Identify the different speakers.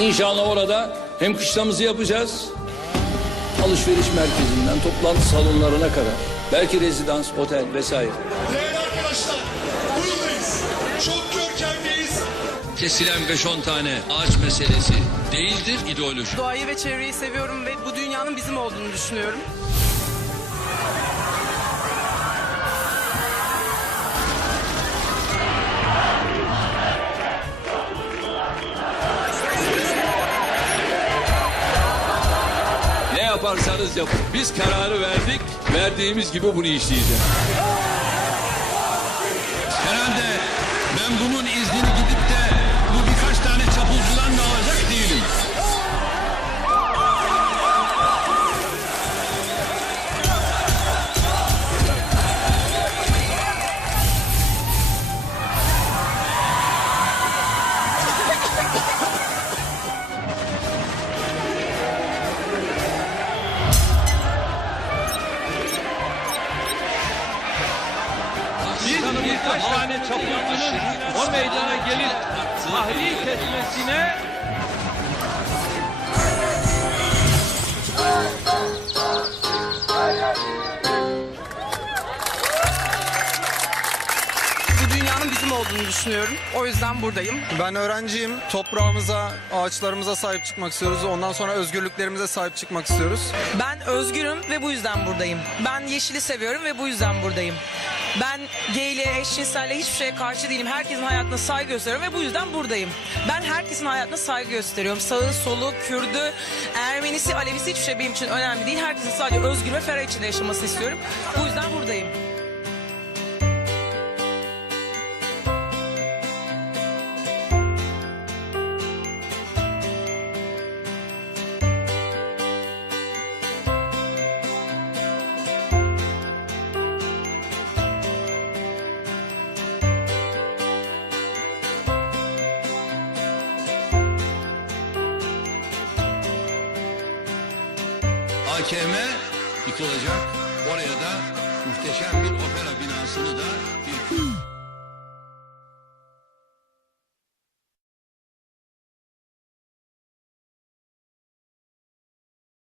Speaker 1: İnşallah orada hem kışlamızı yapacağız. Alışveriş merkezinden toplantı salonlarına kadar. Belki rezidans, otel vesaire.
Speaker 2: Değerli arkadaşlar, buradayız. Çok görkemliyiz.
Speaker 1: Kesilen 5-10 tane ağaç meselesi değildir ideoloji.
Speaker 3: Doğayı ve çevreyi seviyorum ve bu dünyanın bizim olduğunu düşünüyorum.
Speaker 1: Yaparsanız yapın. Biz kararı verdik. Verdiğimiz gibi bunu işleyeceğiz.
Speaker 4: Herhalde ben bunun iznini gidip de bu birkaç tane çapulcudan da alacak değilim.
Speaker 5: Biz birkaç tane çapulcunun o meydana gelip tahrik etmesine
Speaker 3: Bu dünyanın bizim olduğunu düşünüyorum. O yüzden buradayım.
Speaker 6: Ben öğrenciyim. Toprağımıza, ağaçlarımıza sahip çıkmak istiyoruz. Ondan sonra özgürlüklerimize sahip çıkmak istiyoruz.
Speaker 7: Ben özgürüm ve bu yüzden buradayım. Ben yeşili seviyorum ve bu yüzden buradayım. Ben geyle, eşcinselle hiçbir şeye karşı değilim. Herkesin hayatına saygı gösteriyorum ve bu yüzden buradayım. Ben herkesin hayatına saygı gösteriyorum. Sağı, solu, Kürdü, Ermenisi, Alevisi hiçbir şey benim için önemli değil. Herkesin sadece özgür ve ferah içinde yaşamasını istiyorum. Bu yüzden buradayım.
Speaker 4: AKM yıkılacak. Oraya da muhteşem bir opera binasını